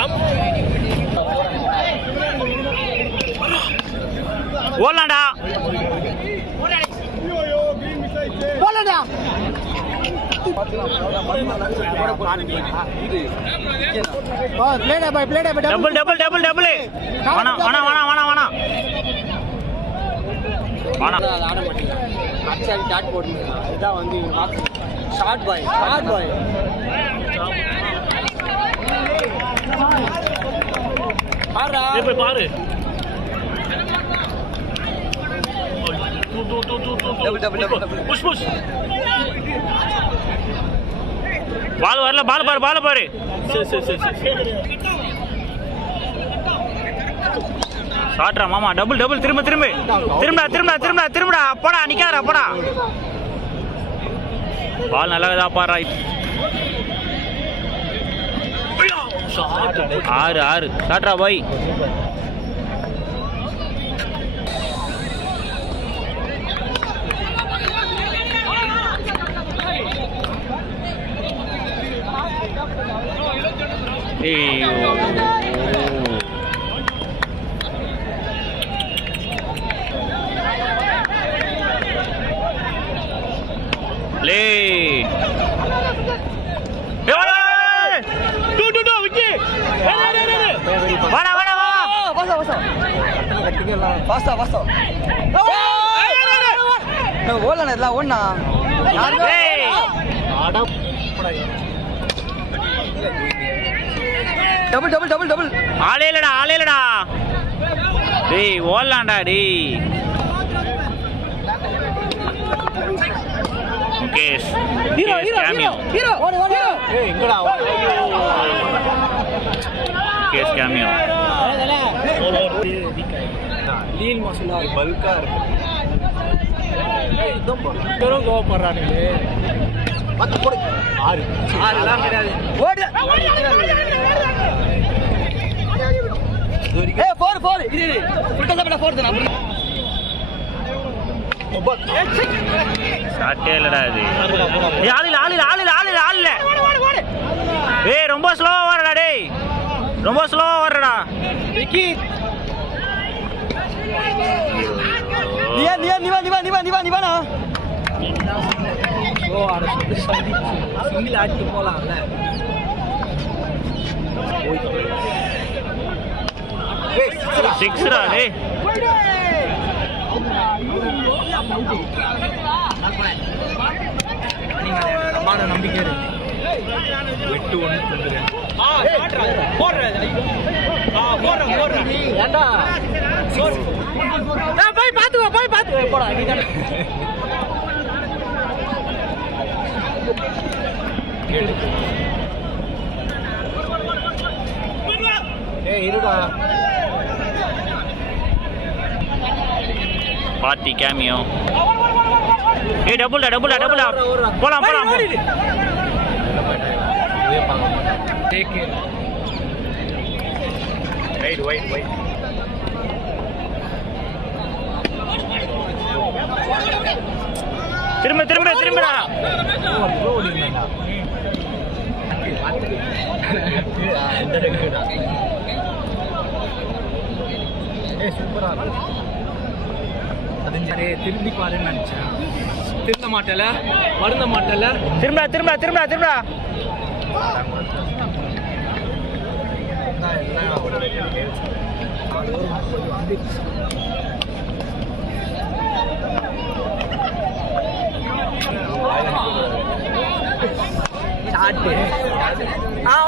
பார்க்கலாம். ஓடலாம்டா போலடா plate by plate by double double double double வேணா வேணா வேணா வேணா வேணா வேணா ஆட மாட்டீங்க அச்சாரி டாட் போடுங்க இதான் வந்து ஷார்ட் பாய் பாருடா போய் பாரு. புஷ் புஷ் பால் வரல. பால் பாரு பால் பாரு. சாட்ரா மாமா. டபுள் டபுள் திரும்ப திரும்ப திரும்படா திரும்படா திரும்படா திரும்படா. போடா நிக்காதடா போடா. பால் நல்லா பாடுறா. 6 சாட்ரா பாய். டபுள் டபுள் டபுள் டபுள் ஆளேலடா டேய் ஓடலாம்டா டேய். முகேஷ் கேமியோ. எங்கடா முகேஷ் கேமியோ. லீல் மசாலா பல்கா இருக்கு. இதெல்லாம் கோவப்படுறானுங்களே. 6 எல்லாம் கிடையாது. ஓடு. ஏய் 4 இது ஃபுல் கசப்பட 4 தான. சாட்டே இல்லடா இது. ஆளில ஏய் ரொம்ப ஸ்லோவா வரடா டேய். ரொம்ப ஸ்லோவா வரடா. விக்கி நீ வா ஓ ஆட சிங்கிள் ஆடி போலாம்ல. ஏய் 6 டா டேய். அம்மான நம்பிக்கை இருக்கு. 8-1 போடுற ஏண்டா போய் பாத்து போடா நீ தானே. ஏய் இருடா. Party cameo. ஏய் டபுள்டா போலாம் டேக் ரைட் வைட் திரும்படா. சூப்பரா திரும்பி பாருன்னு நினைச்சேன். திருந்த மாட்டல வருந்த மாட்டல. திரும்படா.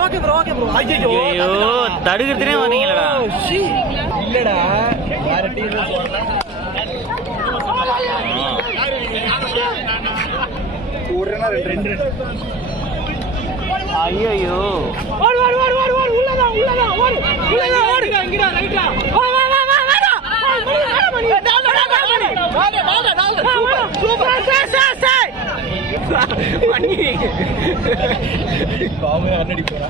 Okay bro. ஐயோ தடுக்கிறதுனே வரீங்களடா. இல்லடா வேற டீம் ஓடுறனா 2 ஐயோ ஓடு உள்ளதான் ஓடு இங்கடா ரைட்டா வா சூப்பர் சாய் பண்ணி காமெடி அன்னடி போறா.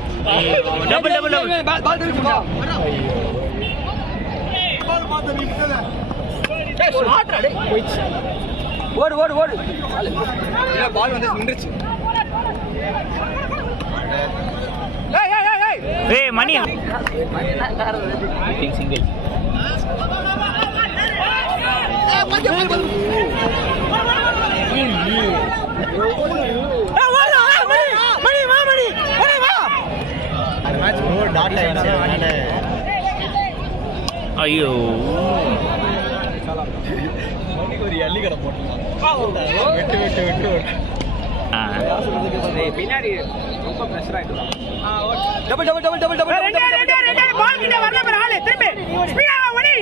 டபுள் பால் திருப்பி வா. பால் பாத்து நீ விட்டல. ஏய் ஷாட்ரா டேய் போயிச்சு. ஓடு இல்ல பால் வந்து நின்றுச்சு. ஏய் ஏய் மணி சிங்கிள் ஐயோ பின்னாடி ரொம்ப பிரஷர் ஆயிட்டு double double double double double ball கிட்ட வரல பாரு ஆளு திரும்பி ஸ்பீடா ஓடி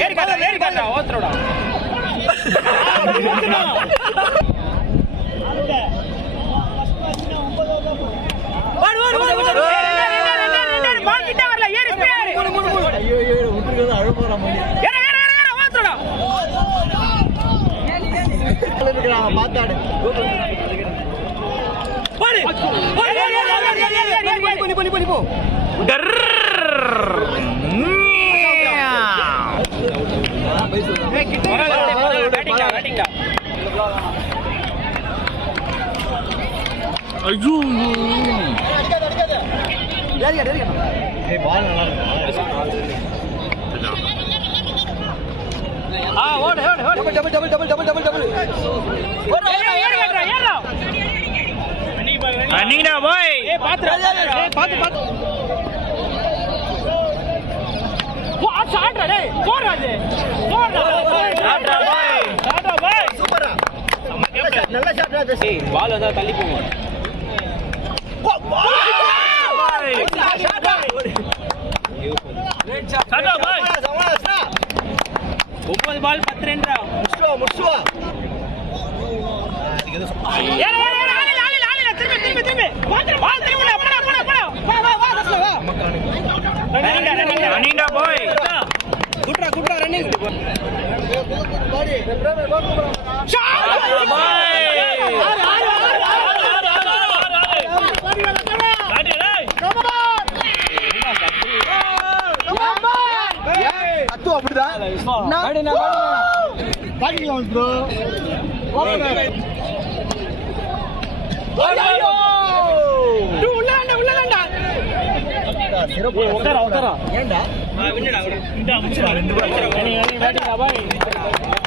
ஏறி காட்டா ஓத்ரோடா பால் கிட்ட வரல ஏறி ஸ்பீடா ஐயோ ஐயோ உட்றத அழ போறா மணி ஏற ஓத்ரோடா இருக்குறாங்க பாத்தாடு போடு போடு போ பேட்டிங்கா ஐயோ ஏய் பால் நல்லா இருக்கு ஓடு double double double double double double ஏறா நீடா பாய் ஏய் பாத்து வா சாட்றா டேய் போறா பாய் சூப்பரா நல்ல ஷாட்ரா டேய் பால் வந்தா தள்ளி போகும் சாட்ரா பாய் 9 பால் 10 ரன்டா முஷ்வா ஏற திரும்பி பால் திரும்புடா போடா வா தஸ்ல வா ரன்னிங்கடா பாய் குட்ரா ரன்னிங் ஷாட் பாய் அத்து அப்படிதான் நாடினா பாடிங்க ப்ரோ ஐயோ உள்ளாண்டா சிறப்பு உட்கார ஏன்டா வின்னுடா ரெண்டு பால் பாய்